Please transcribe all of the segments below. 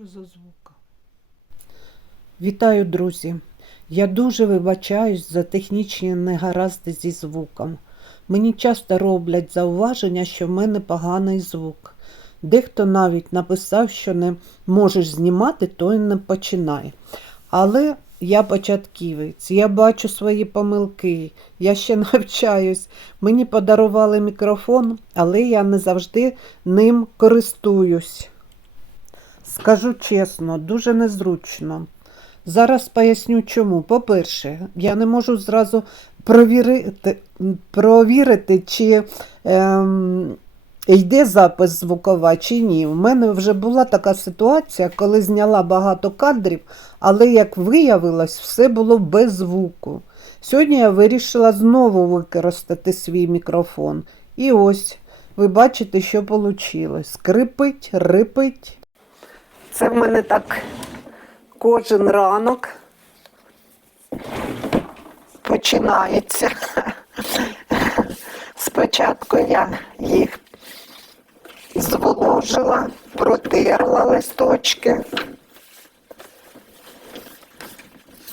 Що за звук? Вітаю, друзі! Я дуже вибачаюсь за технічні негаразди зі звуком. Мені часто роблять зауваження, що в мене поганий звук. Дехто навіть написав, що не можеш знімати, то й не починай. Але я початківець, я бачу свої помилки, я ще навчаюсь. Мені подарували мікрофон, але я не завжди ним користуюсь. Скажу чесно, дуже незручно. Зараз поясню чому. По-перше, я не можу зразу провірити, провірити чи ем, йде запис звукова, чи ні. У мене вже була така ситуація, коли зняла багато кадрів, але, як виявилось, все було без звуку. Сьогодні я вирішила знову використати свій мікрофон. І ось, ви бачите, що вийшло. Скрипить, рипить. Це в мене так кожен ранок починається. Спочатку я їх зволожила, протерла листочки.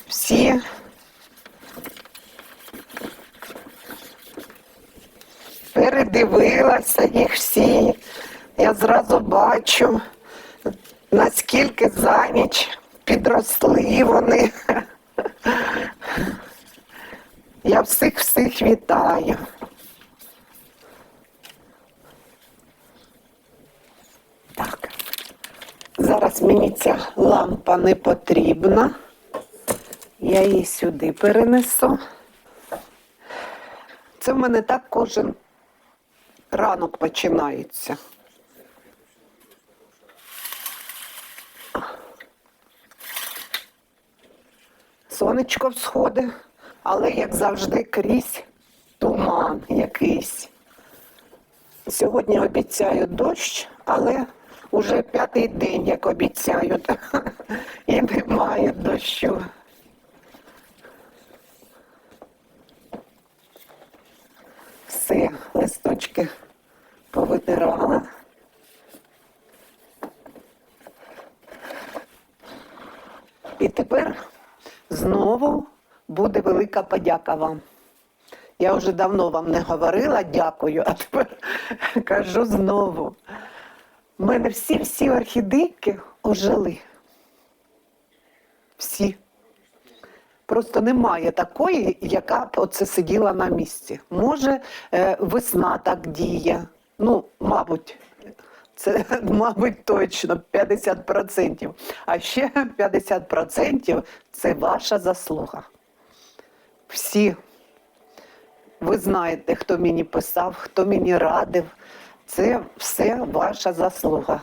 Всі передивилася їх всі. Я зразу бачу, наскільки за ніч підросли вони. Я всіх всіх вітаю. Так. Зараз мені ця лампа не потрібна. Я її сюди перенесу. Це в мене так кожен ранок починається. Сонечко всходить, але, як завжди, крізь туман якийсь. Сьогодні обіцяють дощ, але вже п'ятий день, як обіцяють, і немає дощу. Все, листочки повитирала. І тепер знову буде велика подяка вам. Я вже давно вам не говорила, дякую, а тепер кажу знову. У мене всі-всі орхідейки ожили. Всі. Просто немає такої, яка б оце сиділа на місці. Може, е, весна так діє. Ну, мабуть, це, мабуть, точно 50%. А ще 50% це ваша заслуга. Всі. Ви знаєте, хто мені писав, хто мені радив. Це все ваша заслуга.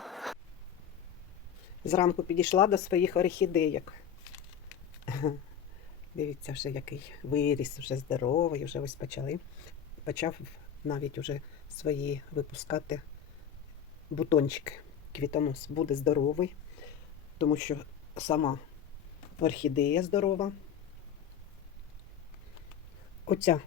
Зранку підійшла до своїх орхідейок. Дивіться, вже який виріс, вже здоровий, вже ось почали. Почав навіть уже свої випускати бутончики. Квітонос буде здоровий, тому що сама орхідея здорова. Оця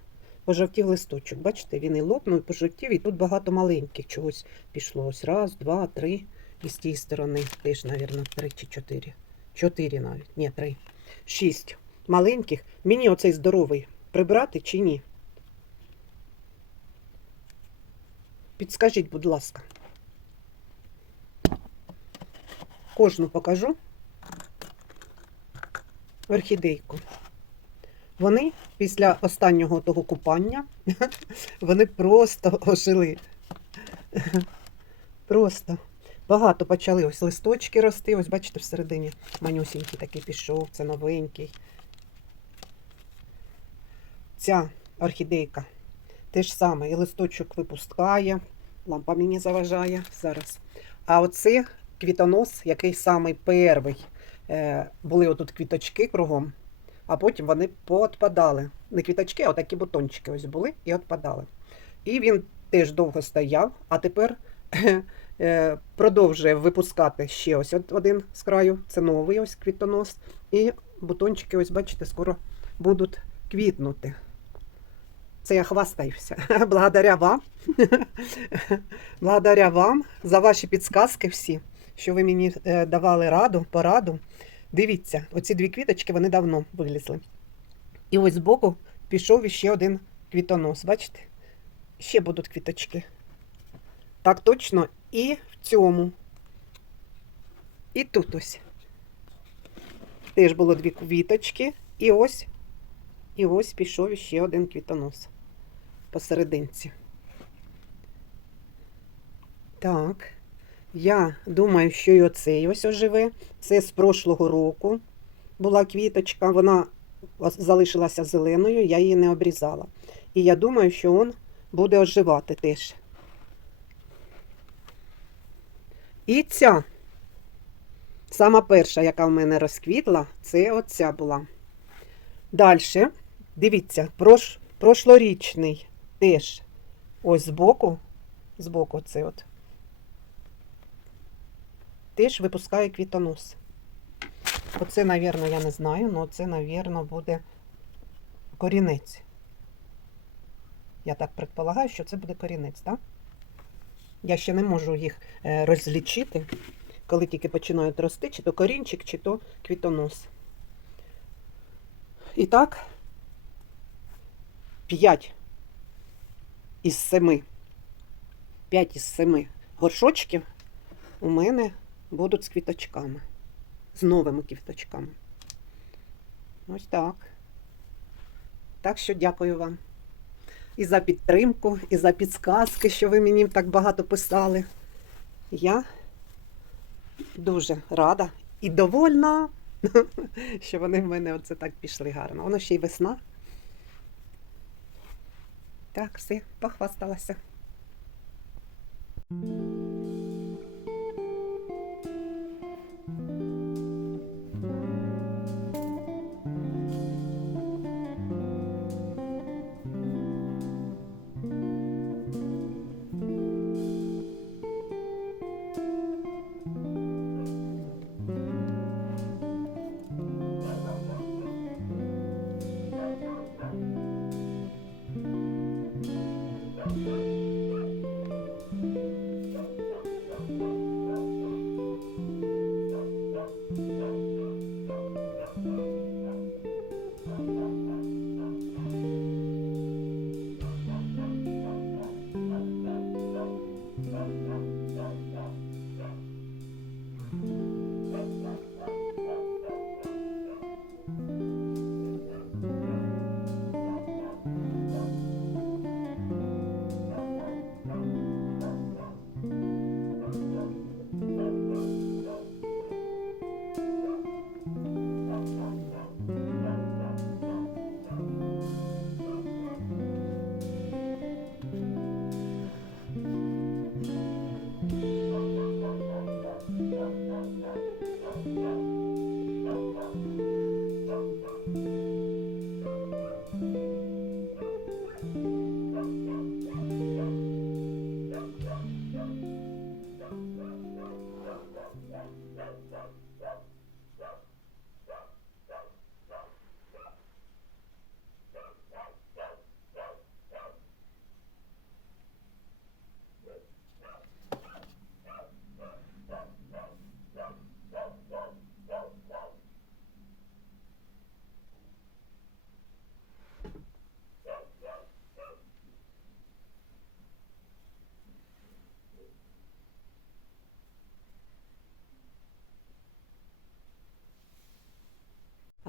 пожовтів листочок. Бачите, він і лопнув, і пожовтів, і тут багато маленьких чогось пішло. Ось раз, два, три. І з тієї сторони теж, мабуть, три чи чотири. Чотири навіть. Ні, три. Шість маленьких. Мені оцей здоровий прибрати чи ні? Підскажіть, будь ласка. Кожну покажу орхідейку. Вони після останнього того купання, вони просто ожили. Просто. Багато почали ось листочки рости. Ось, бачите, всередині манюсінький такий пішов, це новенький. Ця орхідейка теж саме, і листочок випускає, лампа мені заважає зараз. А оце квітонос, який самий перший. Е, були отут квіточки кругом, а потім вони поотпадали. Не квіточки, а такі бутончики ось були і отпадали. І він теж довго стояв, а тепер е, продовжує випускати ще ось один з краю. Це новий ось квітонос. І бутончики, ось бачите, скоро будуть квітнути. Це я хвастаюся. Благодаря вам. Благодаря вам за ваші підсказки всі. Що ви мені е, давали раду, пораду. Дивіться, оці дві квіточки вони давно вилізли. І ось збоку пішов іще один квітонос. Бачите? Ще будуть квіточки. Так точно і в цьому. І тут ось. Теж було дві квіточки. І ось, і ось пішов іще один квітонос посерединці. Так. Я думаю, що і оцей ось оживе. Це з прошлого року була квіточка. Вона залишилася зеленою, я її не обрізала. І я думаю, що він буде оживати теж. І ця, сама перша, яка в мене розквітла, це оця була. Далі, дивіться, прош, прошлорічний теж ось збоку, збоку це от, теж випускає квітонос. Оце, навірно, я не знаю, але це, навірно, буде корінець. Я так предполагаю, що це буде корінець, так? Я ще не можу їх е, розлічити, коли тільки починають рости, чи то корінчик, чи то квітонос. І так, 5 із 7. 5 із 7 горшочків у мене будуть з квіточками. З новими квіточками. Ось так. Так що дякую вам. І за підтримку, і за підсказки, що ви мені так багато писали. Я дуже рада і довольна, що вони в мене оце так пішли гарно. Воно ще й весна. Так, все, похвасталася.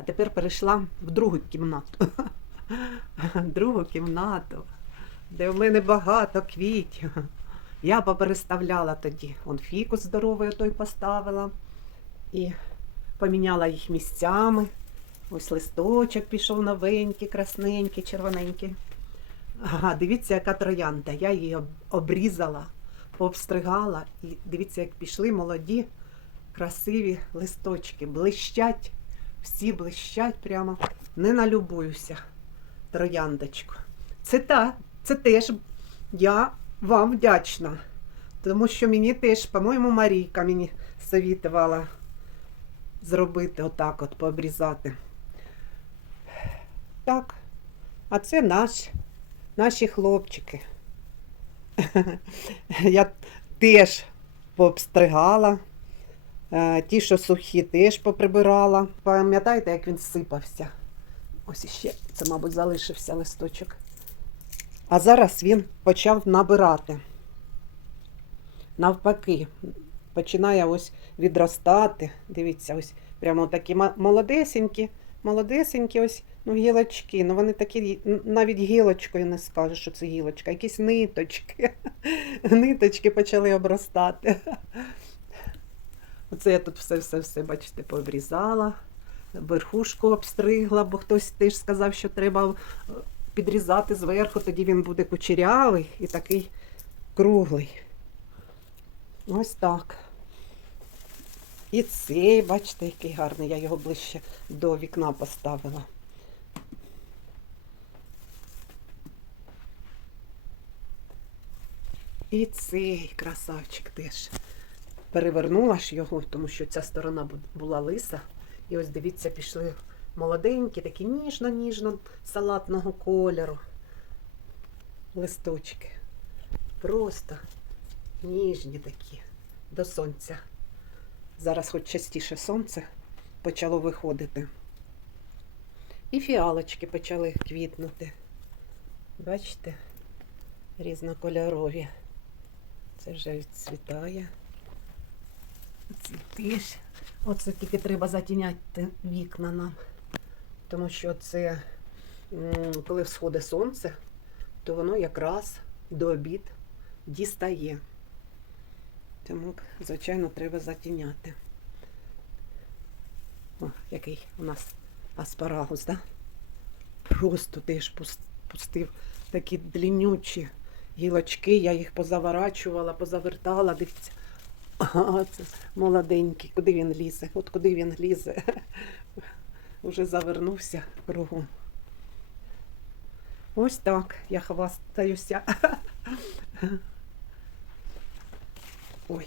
Тепер перейшла в другу кімнату. Другу кімнату, де в мене багато квітів. Я попереставляла тоді. Он фікус здоровий той поставила і поміняла їх місцями. Ось листочок пішов новенький, красненький, червоненький. Ага, дивіться, яка троянда. Я її обрізала, пообстригала. І дивіться, як пішли молоді, красиві листочки. Блищать, всі блищать прямо. Не налюбуюся трояндочку. Це та, це теж я вам вдячна. Тому що мені теж, по-моєму, Марійка мені совітувала зробити отак от, пообрізати. Так, а це наш, наші хлопчики. Я теж пообстригала Ті, що сухі, теж поприбирала. Пам'ятаєте, як він сипався? Ось іще, це, мабуть, залишився листочок. А зараз він почав набирати. Навпаки, починає ось відростати. Дивіться, ось прямо такі молодесенькі, молодесенькі ось ну, гілочки. Ну вони такі, навіть гілочкою не скажеш, що це гілочка, якісь ниточки. Ниточки почали обростати. Оце я тут все-все-все, бачите, пообрізала, верхушку обстригла, бо хтось теж сказав, що треба е, підрізати зверху, тоді він буде кучерявий і такий круглий. Ось так. І цей, бачите, який гарний. Я його ближче до вікна поставила. І цей красавчик теж. Перевернула ж його, тому що ця сторона була лиса. І ось дивіться, пішли молоденькі, такі ніжно-ніжно салатного кольору. Листочки. Просто ніжні такі до сонця. Зараз хоч частіше сонце почало виходити. І фіалочки почали квітнути. Бачите? Різнокольорові. Це вже відцвітає. Цвіти. Оце тільки треба затіняти вікна нам. Тому що це, коли всходить сонце, то воно якраз до обід дістає. Тому, звичайно, треба затіняти. О, який у нас аспарагус, да? Просто теж пус- пустив такі длиннючі гілочки, я їх позаворачувала, позавертала, дивіться. Ага, це молоденький. Куди він лізе? От куди він лізе? Уже завернувся кругом. Ось так я хвастаюся. Ой.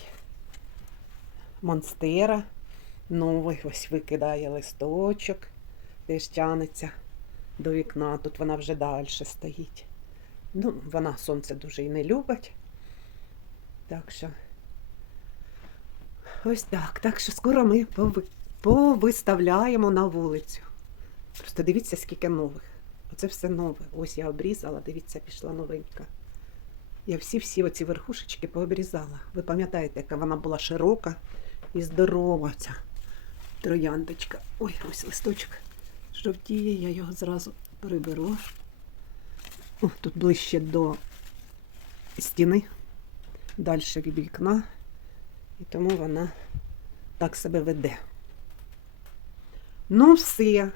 Монстера. Новий ось викидає листочок. Теж тянеться до вікна. Тут вона вже далі стоїть. Ну, вона сонце дуже і не любить. Так що. Ось так. Так що скоро ми пови- повиставляємо на вулицю. Просто дивіться, скільки нових. Оце все нове. Ось я обрізала, дивіться, пішла новенька. Я всі-всі оці верхушечки пообрізала. Ви пам'ятаєте, яка вона була широка і здорова ця трояндочка. Ой, ось листочок жовтіє, я його зразу приберу. О, тут ближче до стіни, далі від вікна. І тому вона так себе веде. Ну, все.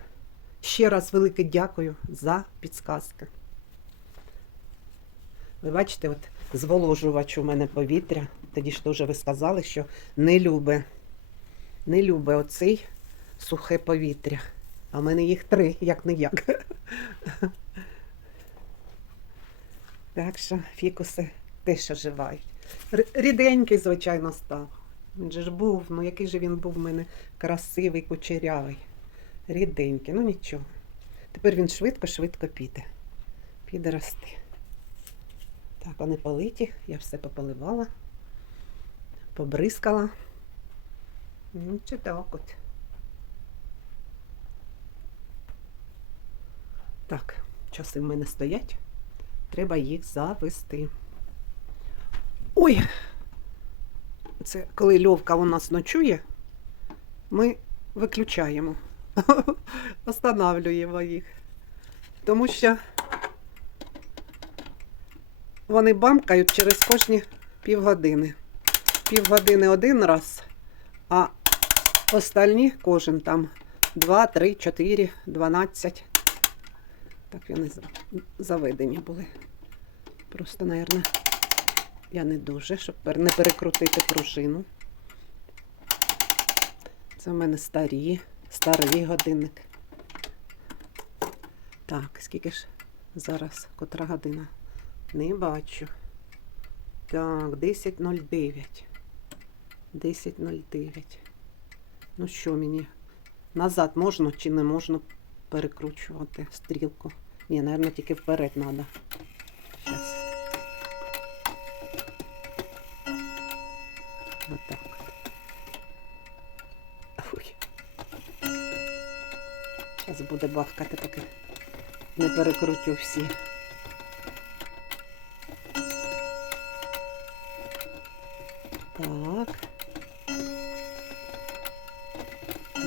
Ще раз велике дякую за підсказки. Ви бачите, от зволожувач у мене повітря. Тоді ж теж ви сказали, що не любе, не любе оцей сухе повітря. А в мене їх три, як не як. Так що фікуси теж оживають. Ріденький, звичайно, став. Він же ж був, ну який же він був в мене красивий, кучерявий. Ріденький, ну нічого. Тепер він швидко-швидко піде. Піде рости. Так, вони политі, я все пополивала, побризкала. Ну, чи так от. Так, часи в мене стоять. Треба їх завести. Ой! Це коли льовка у нас ночує, ми виключаємо, останавлюємо їх. Тому що вони бамкають через кожні півгодини. Півгодини один раз, а остальні кожен там 2, 3, 4, 12. Так вони заведені були. Просто, мабуть, я не дуже, щоб не перекрутити пружину. Це в мене старі, старий годинник. Так, скільки ж зараз, котра година? Не бачу. Так, 10.09. 10.09. Ну що мені? Назад можна чи не можна перекручувати стрілку? Ні, мабуть, тільки вперед треба. Отак. Ой. Зараз буде бавкати, поки не перекрутю всі. Так.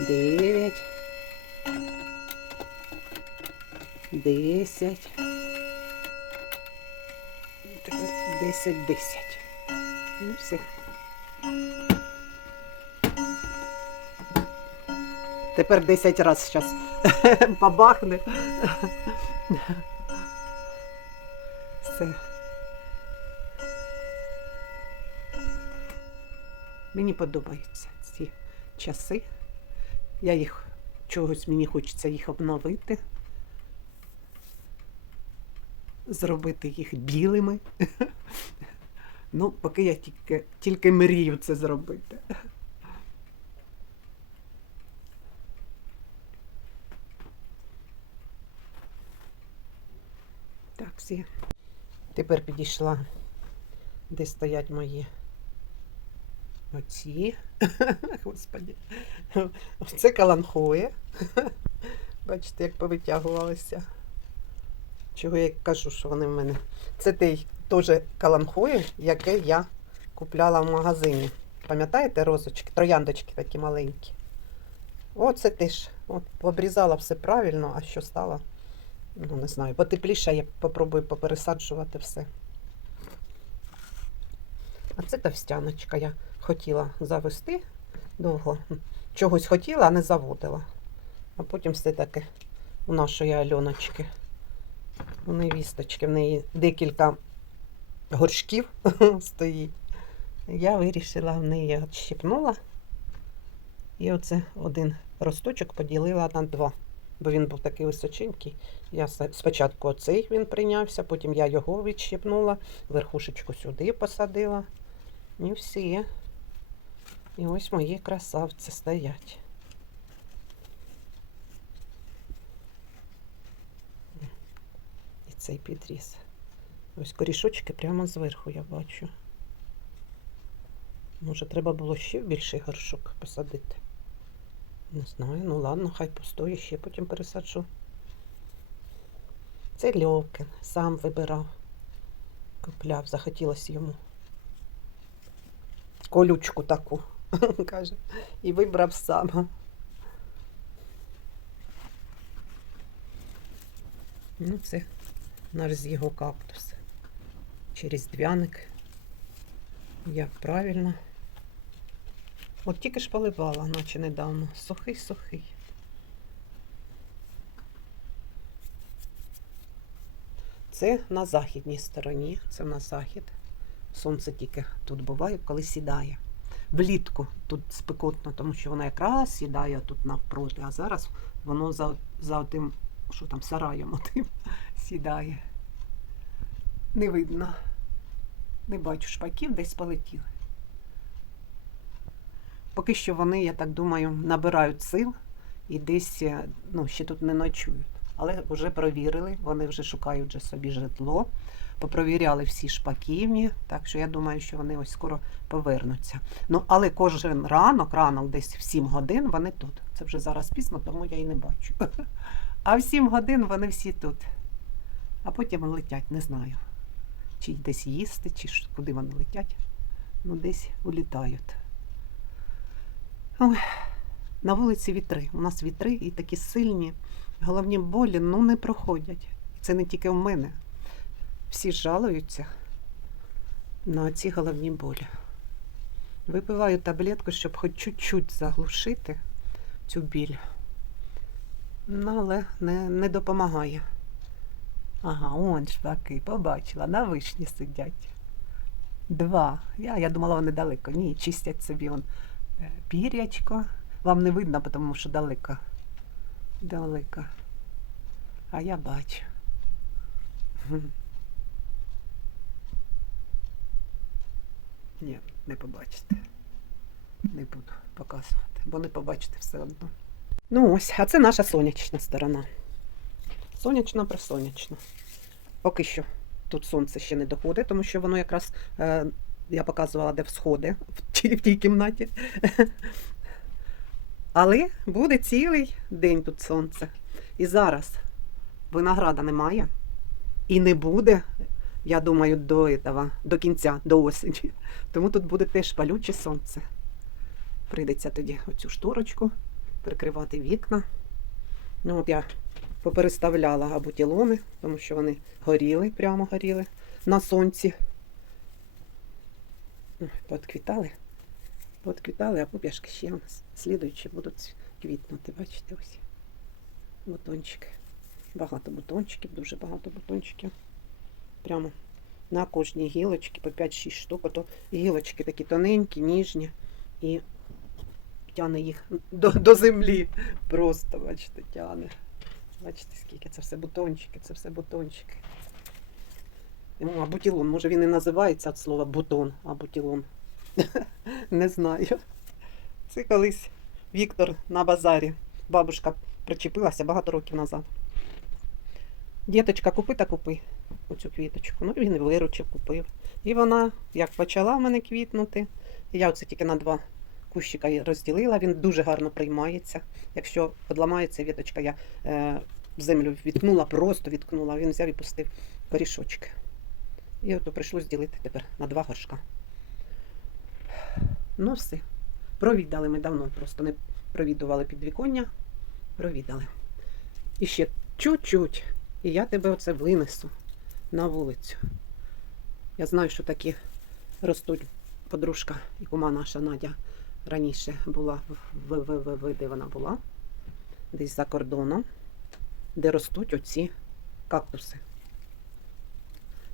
Дев'ять. Десять. Десять, десять. Ну все. Тепер 10 разів зараз побахне. Все. Мені подобаються ці часи. Я їх чогось мені хочеться їх обновити. Зробити їх білими. Ну, поки я тільки, тільки мрію це зробити. Так, всі. Тепер підійшла, де стоять мої оці. Господі. Це каланхоє. Бачите, як повитягувалися. Чого я кажу, що вони в мене. Це той теж каланхоє, яке я купляла в магазині. Пам'ятаєте розочки, трояндочки такі маленькі. Оце теж. От, обрізала все правильно, а що стало? Ну, не знаю, потепліше я попробую попересаджувати все. А це товстяночка. Я хотіла завести довго. Чогось хотіла, а не заводила. А потім все-таки у нашої Альоночки, у невісточки, в неї декілька горшків стоїть. Я вирішила в неї відщипнула. І оце один росточок поділила на два. Бо він був такий височенький. Я спочатку оцей він прийнявся, потім я його відщипнула, верхушечку сюди посадила. І всі. І ось мої красавці стоять. І цей підріс. Ось корішочки прямо зверху я бачу. Може, треба було ще більший горшок посадити. Не знаю, ну ладно, хай постоє, ще потім пересаджу. Це Льовкин, сам вибирав. Купляв, захотілося йому. Колючку таку, каже, і вибрав сам. Ну, це наш з його кактус. Через двяник. Як правильно. От тільки ж поливала, наче недавно. Сухий-сухий. Це на західній стороні, це на захід. Сонце тільки тут буває, коли сідає. Влітку тут спекотно, тому що воно якраз сідає тут навпроти, а зараз воно за, за тим, що там, сараєм отим сідає. Не видно. Не бачу шпаків, десь полетіли. Поки що вони, я так думаю, набирають сил і десь е, ну, ще тут не ночують. Але вже провірили, вони вже шукають вже собі житло, попровіряли всі шпаківні, так що я думаю, що вони ось скоро повернуться. Ну, але кожен ранок, ранок десь в 7 годин вони тут. Це вже зараз пізно, тому я і не бачу. А в 7 годин вони всі тут. А потім летять, не знаю. Чи десь їсти, чи куди вони летять. Ну, десь улітають. Ой, на вулиці вітри. У нас вітри і такі сильні. Головні болі ну, не проходять. Це не тільки в мене. Всі жалуються на ці головні болі. Випиваю таблетку, щоб хоч чуть-чуть заглушити цю біль. Ну, але не, не допомагає. Ага, он шпаки, побачила, на вишні сидять. Два. Я, я думала, вони далеко. Ні, чистять собі вон е, пірячко. Вам не видно, тому що далеко. Далеко. А я бачу. Ні, не побачите. Не буду показувати, бо не побачите все одно. Ну ось, а це наша сонячна сторона. Сонячна присонячна. Поки що тут сонце ще не доходить, тому що воно якраз е, я показувала, де всходи в тій, кімнаті. Але буде цілий день тут сонце. І зараз винограда немає і не буде, я думаю, до, этого, до кінця, до осені. Тому тут буде теж палюче сонце. Прийдеться тоді оцю шторочку, прикривати вікна. Ну, от я попереставляла абутілони, тому що вони горіли, прямо горіли на сонці. Подквітали. Подквітали, а пуп'яшки ще у нас слідуючі будуть квітнути. Бачите, ось. Бутончики. Багато бутончиків, дуже багато бутончиків. Прямо на кожній гілочці по 5-6 штук. Ото гілочки такі тоненькі, ніжні і тяне їх до, до землі. Просто, бачите, тяне. Бачите, скільки це все бутончики, це все бутончики. Ну, а бутілон, може він і називається від слова бутон, а бутілон. Не знаю. Це колись Віктор на базарі. Бабушка причепилася багато років назад. Діточка, купи та купи оцю квіточку. Ну, він виручив, купив. І вона, як почала в мене квітнути, я оце тільки на два кущика розділила, він дуже гарно приймається. Якщо подламається віточка, я е, землю відкнула, просто відкнула, він взяв і пустив корішочки. І от прийшлось ділити тепер на два горшка. Ну, все. Провідали ми давно, просто не провідували підвіконня. Провідали. І ще чуть-чуть. І я тебе оце винесу на вулицю. Я знаю, що такі ростуть подружка і кума наша Надя раніше була в ВВВ, де вона була, десь за кордоном, де ростуть оці кактуси.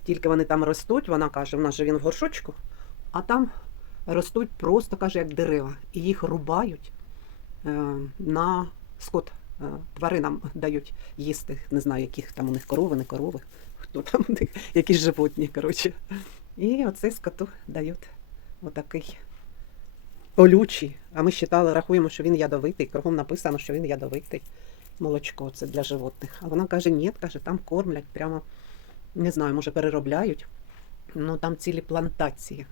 Тільки вони там ростуть, вона каже, в нас же він в горшочку, а там ростуть просто, каже, як дерева. І їх рубають е, на скот. е, Тваринам дають їсти, не знаю, яких там у них корови, не корови, хто там у них, якісь животні, коротше. І оце скоту дають отакий колючий. А ми вважали, рахуємо, що він ядовитий. Кругом написано, що він ядовитий. Молочко це для животних. А вона каже, ні, каже, там кормлять прямо, не знаю, може переробляють. Ну там цілі плантації.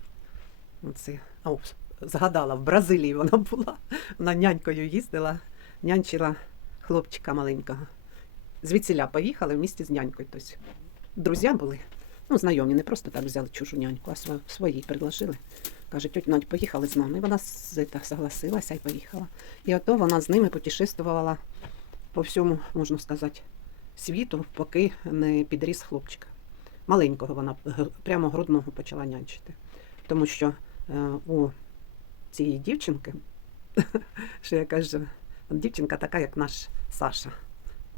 Оце. О, згадала, в Бразилії вона була. Вона нянькою їздила, нянчила хлопчика маленького. Звідсіля поїхали в місті з нянькою. Тобто, друзі були. Ну, знайомі, не просто так взяли чужу няньку, а сво- свої предложили. Каже, тьоть Надь, поїхали з нами. Вона з- согласилася і поїхала. І ото вона з ними путешествувала по всьому, можна сказати, світу, поки не підріс хлопчика. Маленького вона прямо грудного почала нянчити. Тому що е, у цієї дівчинки, що я кажу, дівчинка така, як наш Саша.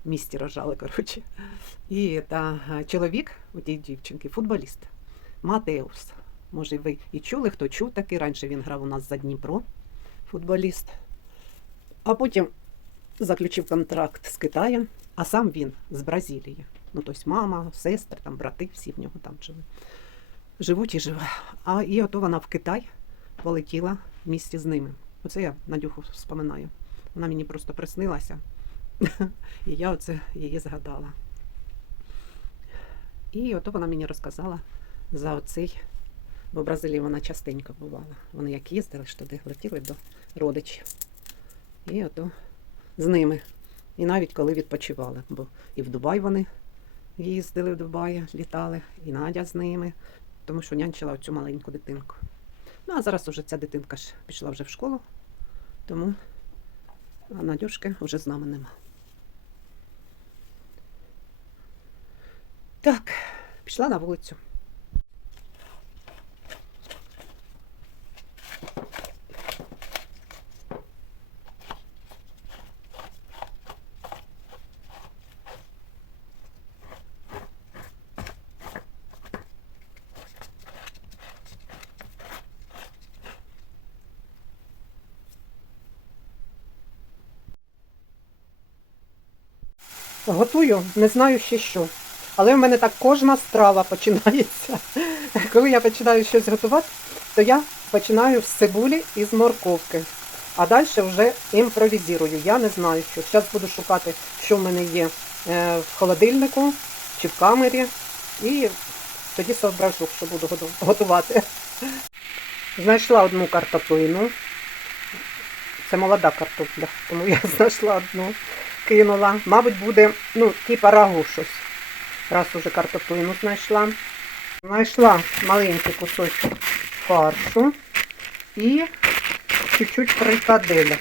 В місті рожали, коротше. І та е, чоловік у тій дівчинки, футболіст Матеус. Може, ви і чули, хто чув такий. Раніше він грав у нас за Дніпро, футболіст. А потім заключив контракт з Китаєм, а сам він з Бразилії. Ну, тобто мама, сестри, там, брати, всі в нього там жили. Живуть і живе. А і ото вона в Китай полетіла в місті з ними. Оце я Надюху вспоминаю. Вона мені просто приснилася. І я оце її згадала. І ото вона мені розказала за оцей, бо в Бразилії вона частенько бувала. Вони як їздили ж туди, летіли до родичів. І ото з ними. І навіть коли відпочивали, бо і в Дубай вони їздили в Дубаї, літали, і Надя з ними, тому що нянчила цю маленьку дитинку. Ну, а зараз уже ця дитинка ж пішла вже в школу, тому Надюшки вже з нами нема. Так, пішла на вулицю. Готую, не знаю ще що. Але в мене так кожна страва починається. Коли я починаю щось готувати, то я починаю з цибулі і з морковки. А далі вже імпровізірую. Я не знаю, що. Зараз буду шукати, що в мене є е, в холодильнику чи в камері. І тоді соображу, що буду готувати. Знайшла одну картоплину. Це молода картопля, тому я знайшла одну. Кинула. Мабуть, буде, ну, типа рагу щось. Раз уже картоплину знайшла. Знайшла маленький кусочок фаршу і чуть-чуть фрикаделя.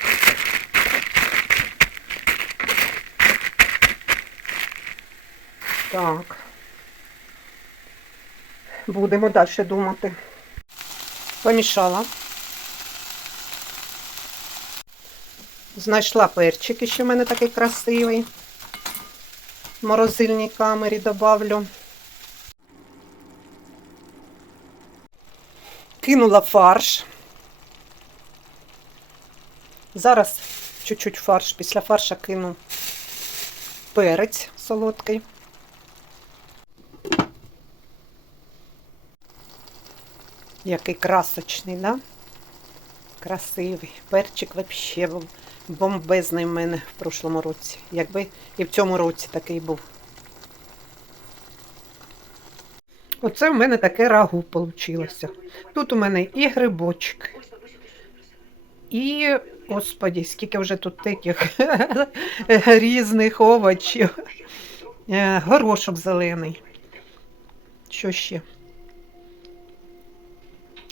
Так. Будемо далі думати. Помішала. Знайшла перчик, ще в мене такий красивий. В морозильній камері добавлю. Кинула фарш. Зараз чуть-чуть фарш. Після фарша кину перець солодкий. Який красочний, да? Красивий. Перчик взагалі був бомбезний в мене в прошлому році. Якби і в цьому році такий був. Оце в мене таке рагу вийшло. Тут у мене і грибочок, і, господі, скільки вже тут таких різних овочів. Е, Горошок зелений. Що ще?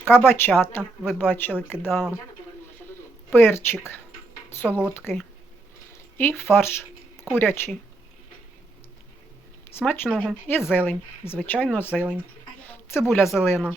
Кабачата, ви бачили, кидала. Перчик солодкий. І фарш курячий. Смачного. І зелень. Звичайно, зелень. Цибуля зелена.